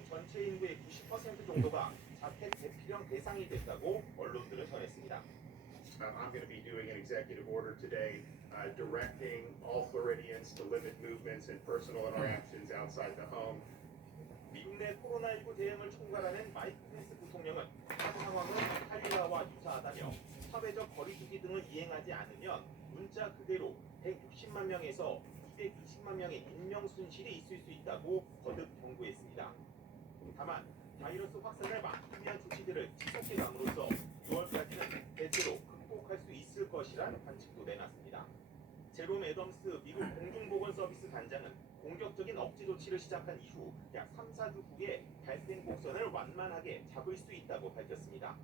미국 전체 인구의 90% 정도가 자택 대피령 대상이 됐다고 언론들은 전했습니다. I'm going to be doing an executive order today directing all Floridians to limit movements and personal interactions outside the home. 미국 내 코로나19 대응을 총괄하는 마이크 펜스 부통령은 현 상황은 이탈리아와 유사하다며 사회적 거리두기 등을 이행하지 않으면 문자 그대로 160만 명에서 220만 명의 인명 손실이 있을 수 있다고 거듭 경고했습니다. 다만 바이러스 확산을 막기 위한 조치들을 지속해 감으로써 6월까지는 대체로 극복할 수 있을 것이란 관측도 내놨습니다. 제롬 애덤스 미국 공중보건서비스 단장은 공격적인 억제 조치를 시작한 이후 약 3-4주 후에 발생 곡선을 완만하게 잡을 수 있다고 밝혔습니다.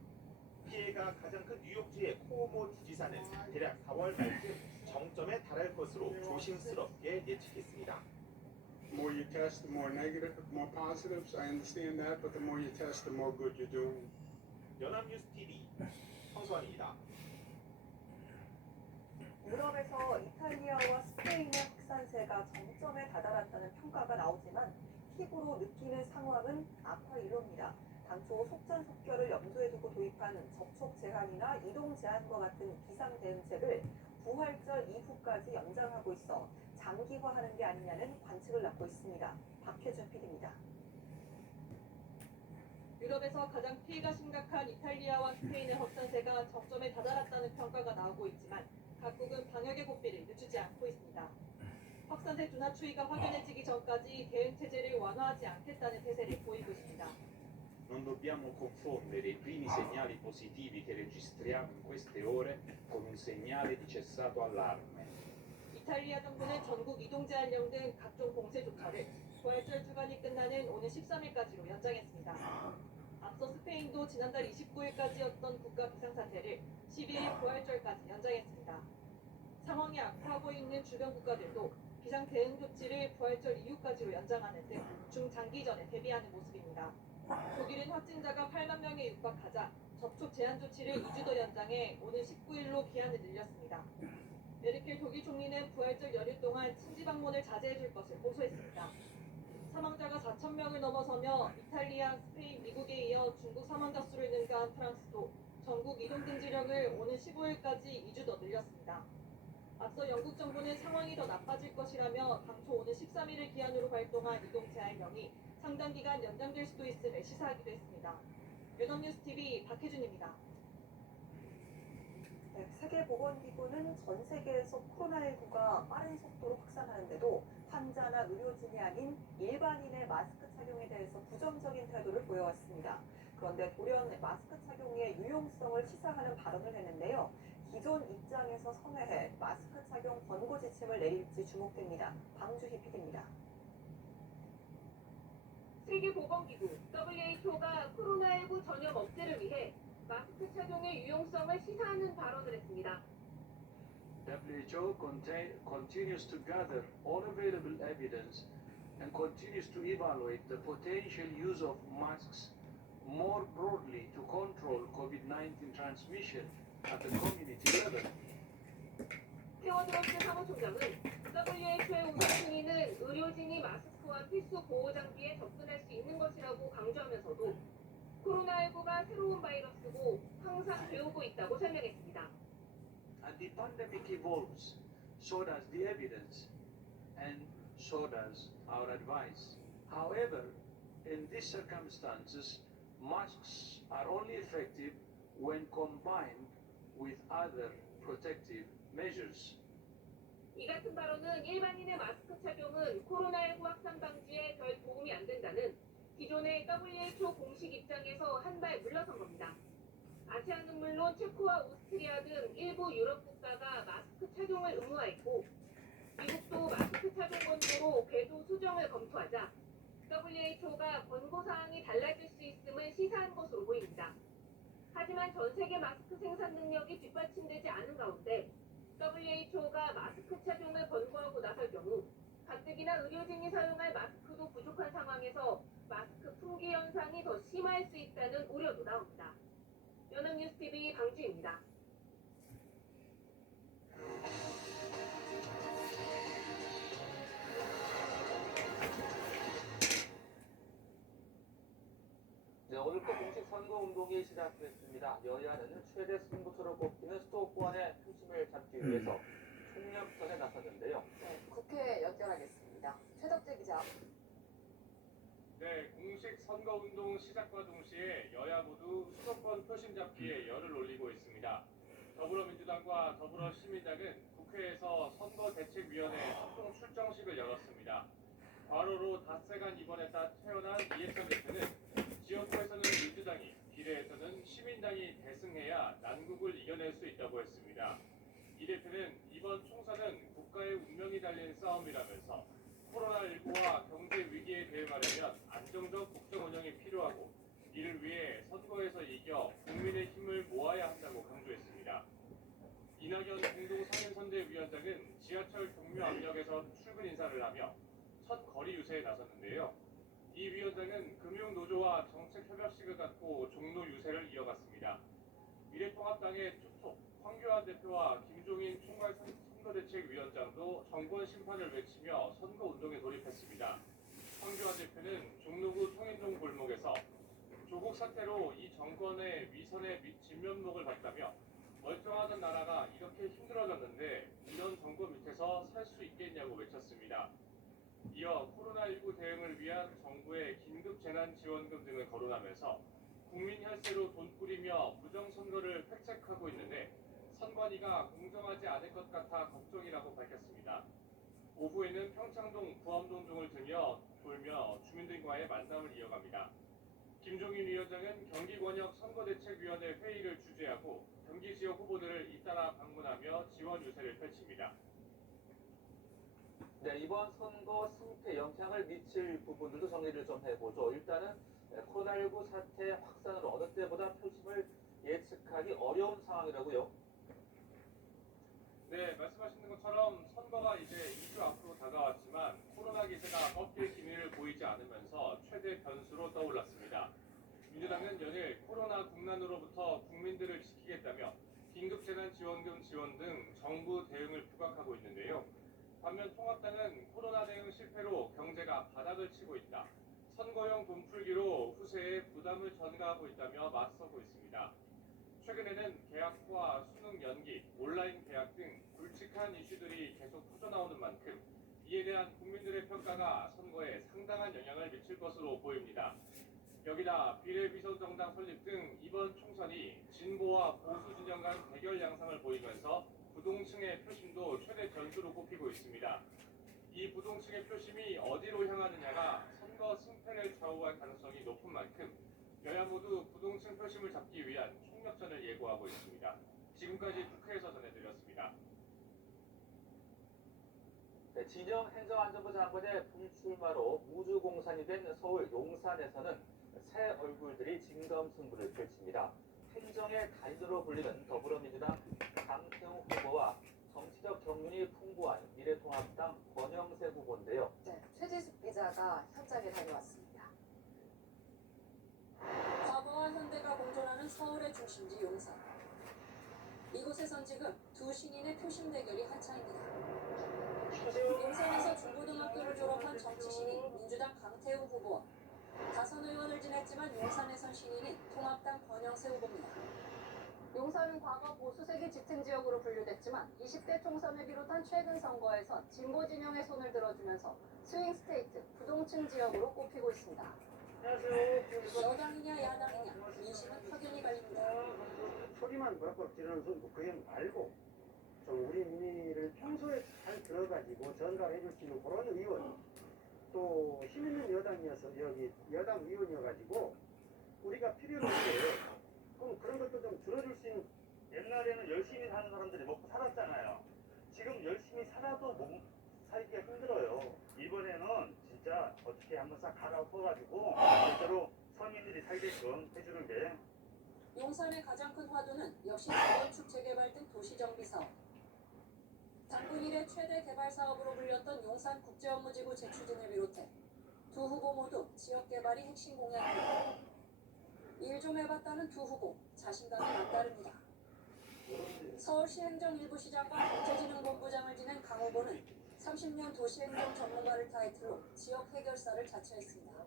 피해가 가장 큰 뉴욕주의 코오모 주지사는 대략 4월 말쯤 정점에 달할 것으로 조심스럽게 예측했습니다. The more you test, the more negative, more positives. I understand that, but the more you test, the more good you do. 연합뉴스 TV 황소환입니다. 유럽에서 이탈리아와 스페인의 확산세가 정점에 다다랐다는 평가가 나오지만 피부로 느끼는 상황은 악화일로입니다. 당초 속전속결을 염두에 두고 도입한 접촉 제한이나 이동 제한과 같은 비상 대응책을 부활절 이후까지 연장하고 있어 장기화하는 게 아니냐는 관측을 낳고 있습니다. 박혜준 PD입니다. 유럽에서 가장 피해가 심각한 이탈리아와 스페인의 확산세가 정점에 다다랐다는 평가가 나오고 있지만 각국은 방역의 고삐를 늦추지 않고 있습니다. 확산세 둔화 추이가 확연해지기 전까지 대응 체제를 완화하지 않겠다는 태세를 보이고 있습니다. Non dobbiamo confondere i primi segnali positivi che registriamo in queste ore con un segnale di cessato allarme. 이탈리아 정부는 전국 이동 제한령 등 각종 봉쇄 조처를 부활절 주간이 끝나는 오는 13일까지로 연장했습니다. 앞서 스페인도 지난달 29일까지였던 국가 비상사태를 12일 부활절까지 연장했습니다. 상황이 악화하고 있는 주변 국가들도 비상 대응 조치를 부활절 이후까지로 연장하는 등 중장기전에 대비하는 모습입니다. 독일은 확진자가 8만 명에 육박하자 접촉 제한 조치를 2주 더 연장해 오는 19일로 기한을 늘렸습니다. 메르켈 독일 총리는 부활절 연휴 동안 친지 방문을 자제해줄 것을 호소했습니다. 사망자가 4천 명을 넘어서며 이탈리아, 스페인, 미국에 이어 중국 사망자 수를 능가한 프랑스도 전국 이동 금지령을 오는 15일까지 2주 더 늘렸습니다. 앞서 영국 정부는 상황이 더 나빠질 것이라며 당초 오는 13일을 기한으로 발동한 이동 제한령이 상당 기간 연장될 수도 있음을 시사하기도 했습니다. 연합뉴스TV 박혜준입니다. 세계보건기구는 전 세계에서 코로나19가 빠른 속도로 확산하는데도 환자나 의료진이 아닌 일반인의 마스크 착용에 대해서 부정적인 태도를 보여왔습니다. 그런데 돌연 마스크 착용의 유용성을 시사하는 발언을 했는데요. 기존 입장에서 선회해 마스크 착용 권고 지침을 내릴지 주목됩니다. 방주희 PD입니다. 세계보건기구 WHO가 코로나19 전염 억제를 위해 마스크 착용의 유용성을 시사하는 발언을 했습니다. WHO continues to gather all available evidence and continues to evaluate the potential use of masks more broadly to control COVID-19 transmission at the community level. 테워드로스 사무총장은 WHO의 우선순위는 의료진이 마스크와 필수 보호 장비에 접근할 수 있는 것이라고 강조하면서도 코로나19가 새로운 바이러스고 항상 배우고 있다고 설명했습니다. And the pandemic evolves, so does the evidence, and so does our advice. However, in these circumstances, masks are only effective when combined with other protective measures. 이 같은 발언은 일반인의 마스크 착용은 코로나19 확산 방지에 별 도움이 안 된다는 기존의 WHO 공식 입장에서 한 발 물러선 겁니다. 아시아는 물론 체코와 오스트리아 등 일부 유럽 국가가 마스크 착용을 의무화했고 미국도 마스크 착용 권고로 궤도 수정을 검토하자 WHO가 권고사항이 달라질 수 있음을 시사한 것으로 보입니다. 하지만 전 세계 마스크 생산 능력이 뒷받침되지 않은 가운데 WHO가 마스크 착용을 권고하고 나설 경우 가뜩이나 의료진이 사용할 마스크도 부족한 상황에서 마스크 품귀 현상이 더 심할 수 있다는 우려도 나옵니다. 연합뉴스TV 방주입니다. 네, 오늘부터 공식 선거 운동이 시작됐습니다. 여야는 최대 승부처로 꼽히는 수도권의 표심을 잡기 위해서 총력전에 나섰는데요. 네, 국회에 연결하겠습니다. 최덕재 기자. 네, 공식 선거운동 시작과 동시에 여야 모두 수도권 표심 잡기에 열을 올리고 있습니다. 더불어민주당과 더불어시민당은 국회에서 선거대책위원회 합동 출정식을 열었습니다. 과로로 닷새간 입원했다 퇴원한 이해찬 대표는 지역구에서는 민주당이, 비례에서는 시민당이 대승해야 난국을 이겨낼 수 있다고 했습니다. 이 대표는 이번 총선은 국가의 운명이 달린 싸움이라면서 코로나19와 경제 위기에 대응하려면 안정적 국정 운영이 필요하고 이를 위해 선거에서 이겨 국민의 힘을 모아야 한다고 강조했습니다. 이낙연 공동상임선대위원장은 지하철 경유압력에서 출근 인사를 하며 첫 거리 유세에 나섰는데요. 이 위원장은 금융노조와 정책협약식을 갖고 종로 유세를 이어갔습니다. 미래통합당의 투톱 황교안 대표와 김종인 총괄 선거대책위원장도 정권 심판을 외치며 선거운동에 돌입했습니다. 황교안 대표는 종로구 통인동 골목에서 조국 사태로 이 정권의 위선의 진면목을 봤다며 멀쩡하던 나라가 이렇게 힘들어졌는데 이런 정권 밑에서 살 수 있겠냐고 외쳤습니다. 이어 코로나19 대응을 위한 정부의 긴급재난지원금 등을 거론하면서 국민 혈세로 돈 뿌리며 부정선거를 획책하고 있는데 선관위가 공정하지 않을 것 같아 걱정이라고 밝혔습니다. 오후에는 평창동, 부암동 등을 돌며 주민들과의 만남을 이어갑니다. 김종인 위원장은 경기권역 선거대책위원회 회의를 주재하고 경기 지역 후보들을 잇따라 방문하며 지원 유세를 펼칩니다. 네, 이번 선거 승패 영향을 미칠 부분들도 정리를 좀 해보죠. 일단은 코로나19 사태 확산으로 어느 때보다 표심을 예측하기 어려운 상황이라고요. 네, 말씀하시는 것처럼 선거가 이제 2주 앞으로 다가왔지만 코로나 기세가 꺾일 기미를 보이지 않으면서 최대 변수로 떠올랐습니다. 민주당은 연일 코로나 국난으로부터 국민들을 지키겠다며 긴급재난지원금 지원 등 정부 대응을 부각하고 있는데요. 반면 통합당은 코로나 대응 실패로 경제가 바닥을 치고 있다. 선거용 돈 풀기로 후세에 부담을 전가하고 있다며 맞서고 있습니다. 최근에는 개학과 수능 연기, 온라인 개학 등 굵직한 이슈들이 계속 터져나오는 만큼 이에 대한 국민들의 평가가 선거에 상당한 영향을 미칠 것으로 보입니다. 여기다 비례비서정당 설립 등 이번 총선이 진보와 보수 진영 간 대결 양상을 보이면서 부동층의 표심도 최대 변수로 꼽히고 있습니다. 이 부동층의 표심이 어디로 향하느냐가 선거 승패를 좌우할 가능성이 높은 만큼 여야 모두 부동층 표심을 잡기 위한 총력전을 예고하고 있습니다. 지금까지 국회에서 전해드렸습니다. 네, 진영 행정안전부 장관의 불출마로 무주공산이 된 서울 용산에서는 새 얼굴들이 진검승부를 펼칩니다. 행정의 달인으로 불리는 더불어민주당 강태웅 후보와 정치적 경륜이 풍부한 미래통합당 권영세 후보인데요. 네, 최지숙 기자가 현장에 다녀왔습니다. 과거와 현대가 공존하는 서울의 중심지 용산. 이곳에선 지금 두 신인의 표심 대결이 한창입니다. 용산에서 중고등학교를 졸업한 정치 신인 민주당 강태웅 후보와 다선 의원을 지냈지만 용산에선 신인인 통합당 권영세 후보입니다. 용산은 과거 보수색이 짙은 지역으로 분류됐지만 20대 총선을 비롯한 최근 선거에선 진보 진영의 손을 들어주면서 스윙 스테이트, 부동층 지역으로 꼽히고 있습니다. 여당이냐 야당이냐 민심은 확연히 갈립니다. 소리만 벅벅 지르는 소리고 그게 말고 좀 우리 민의를 평소에 잘 들어가지고 전달해 줄 수 있는 그런 의원 또 힘 있는 여당이어서 여기 여당 의원이어가지고 우리가 필요로 해요. 그럼 그런 것도 좀 들어줄 수 있는. 옛날에는 열심히 사는 사람들이 먹고 살았잖아요. 지금 열심히 살아도 살기가 힘들어요. 이번에는 진짜 어떻게 한번 싹 갈아엎어가지고 실제로 서민들이 살게끔 해주는 게. 용산의 가장 큰 화두는 역시 재건축 재개발 등 도시정비 사업. 당군 이래 최대 개발 사업으로 불렸던 용산 국제업무지구 재추진을 비롯해 두 후보 모두 지역 개발이 핵심 공약입니다. 일 좀 해봤다는 두 후보 자신감이 남다릅니다. 서울시 행정일부시장과 경제진흥본부장을 지낸 강 후보는 30년 도시행정 전문가를 타이틀로 지역 해결사를 자처했습니다.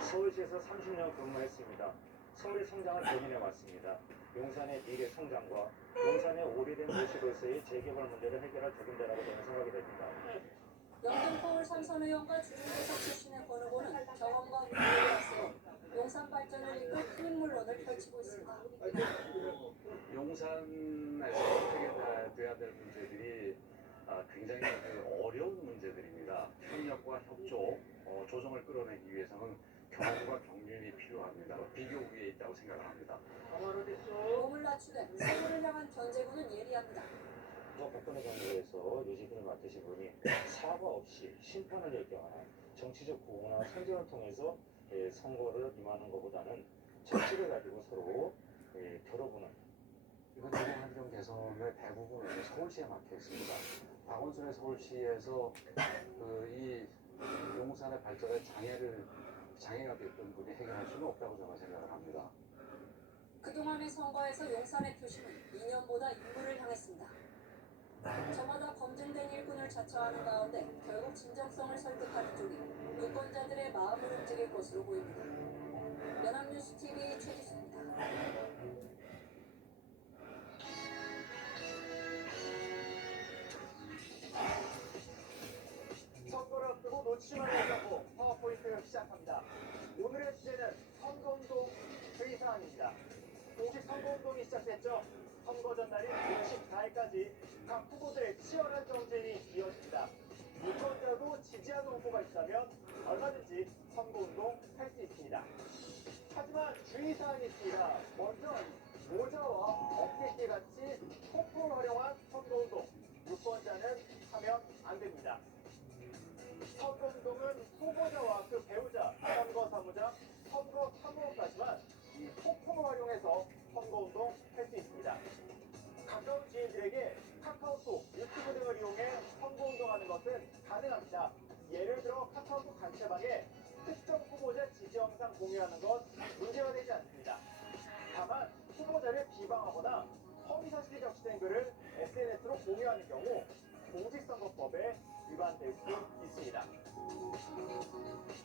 서울시에서 30년 근무했습니다. 서울의 성장을 고민해 왔습니다. 용산의 미래 성장과 용산의 오래된 도시로서의 재개발 문제를 해결할 적임자라고 저는 생각이 됩니다. 영등포울 삼선 의원과 주중대사 출신의 권 후보는 경험과 경력을 앞세워 용산 발전을 이끌 큰 인물론을 펼치고 있습니다. 용산에서 해결돼야 될 문제들이 굉장히 어려운 문제들입니다. 협력과 협조, 조정을 끌어내기 위해서는 경험과 경륜이 필요합니다. 비교 위에 있다고 생각을 합니다. 몸을 낮추되 세월을 향한 견제구는 예리합니다. 박근혜 정부에서 요직을 맡으신 분이 사과 없이 심판을 결정하는 정치적 구호나 선전을 통해서 선거를 임하는 것보다는 정치를 가지고 서로 겨뤄보는 이번 재보환경 개선의 대부분은 서울시에 막혀 있습니다. 박원순의 서울시에서 이 용산의 발전에 장애가 됐던 분이 해결할 수는 없다고 저는 생각을 합니다. 그동안의 선거에서 용산의 표심은 이념보다 인물을 향했습니다. 저마다 검증된 일꾼을 자처하는 가운데 결국 진정성을 설득하는 쪽이 유권자들의 마음을 움직일 것으로 보입니다. 연합뉴스TV 최지수입니다. 선거를 앞두고 놓치지 말자고 파워포인트를 시작합니다. 오늘의 주제는 선거운동 주의사항입니다. 공식 선거운동이 시작됐죠. 선거 전날인 64일까지 각 후보들의 치열한 정쟁이 이어집니다. 유권자도 지지하는 후보가 있다면 얼마든지 선거운동 할 수 있습니다. 하지만 주의사항이 있습니다. 먼저 모자와 어깨끼 같이 폭포를 활용한 선거운동. 유권자는 하면 안 됩니다. 선거운동은 후보자와 그 배우자, 선거사무장, 선거사무원까지만 이 폭포를 활용해서 선거운동 할 수 있습니다. 가까운 지인들에게 카카오톡, 유튜브 등을 이용해 선거운동하는 것은 가능합니다. 예를 들어 카카오톡 단체방에 특정 후보자 지지 영상 공유하는 것 문제가 되지 않습니다. 다만 후보자를 비방하거나 허위사실이 적시된 글을 SNS로 공유하는 경우 공직선거법에 위반될 수 있습니다.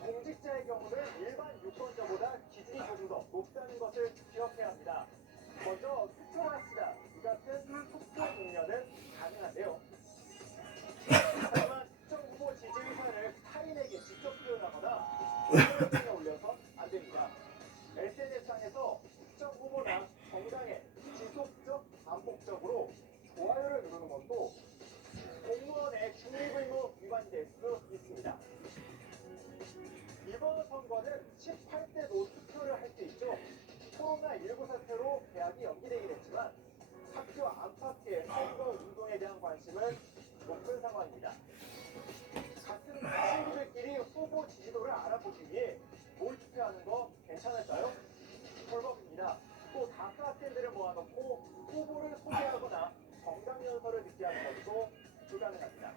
공직자의 경우는 일반 유권자보다 기준이 조금 더 높다는 것을 기억해야 합니다. 먼저 투표를 하시다 이 같은 투표 공연은 가능한데요. 하지만 특정 후보 지지 의사를 타인에게 직접 표현하거나 SNS에 올려서 안 됩니다. SNS상에서 특정 후보나 정당에 지속적 반복적으로 좋아요를 누르는 것도 공무원의 중립의무 위반될 수 있습니다. 이번 선거는 18대도 투표를 할 수 있죠. 코로나19 사태로 개학이 연기되긴 했지만 학교 안팎의 선거 운동에 대한 관심은 높은 상황입니다. 같은 친구들끼리 후보 지지도를 알아보기 위해 몰투표하는 거 괜찮을까요? 불법입니다. 또 다크 학생들을 모아놓고 후보를 소개하거나 정당 연설을 듣게 하는 것도 불가능합니다.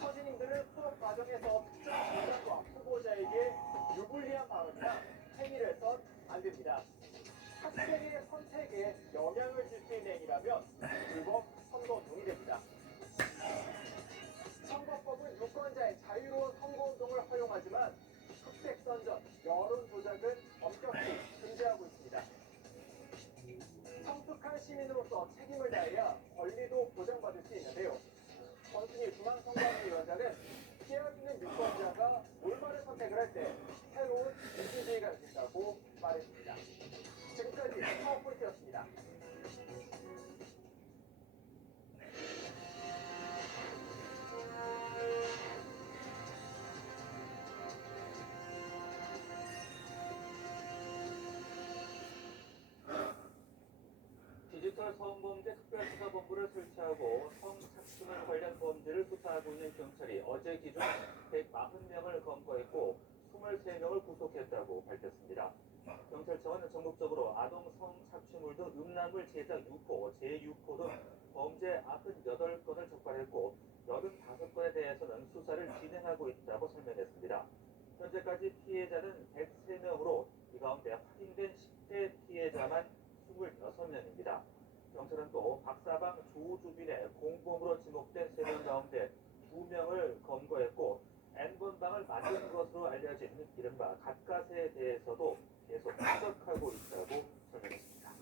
선생님들은 수업 과정에서 특정 정당과 후보자에게 유불리한 발언이나 행위를 해선 안 됩니다. 학생의 선택에 영향을 줄 수 있는 행위라면 불법 선거운동이 됩니다. 선거법은 유권자의 자유로운 선거운동을 허용하지만 흑색 선전, 여론 조작은 엄격히 금지하고 있습니다. 성숙한 시민으로서 책임을 다해야 권리도 보장받을 수 있는데요. 권순일 중앙선거위원장은 깨어 있는 유권자가 올바른 선택을 할 때 새로운 민주주의가 열린다고 말했습니다. 지금까지 파워포인트였습니다. 디지털 성범죄 특별수사본부를 설치하고 성착취물 관련 범죄를 수사하고 있는 경찰이 어제 기준 140명을 검거했고 23명을 구속했다고 밝혔습니다. 경찰청은 전국적으로 아동 성착취물 등 음란물 제작 유포, 재유포 등 범죄 98건을 적발했고 85건에 대해서는 수사를 진행하고 있다고 설명했습니다. 현재까지 피해자는 103명으로 이 가운데 확인된 10대 피해자만 26명입니다. 경찰은 또 박사방 조주빈의 공범으로 지목된 3명 가운데 2명을 검거했고 N번방을 만든 것으로 알려진 이른바 탓에 대해서도 계속 추적하고 있다고 설명했습니다.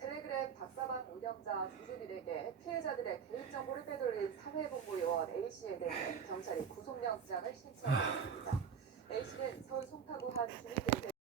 텔레그램 박사방 운영자 조준일에게 피해자들의 개인정보를 빼돌린 사회본부요원 A씨에 대해 경찰이 구속영장을 신청했습니다.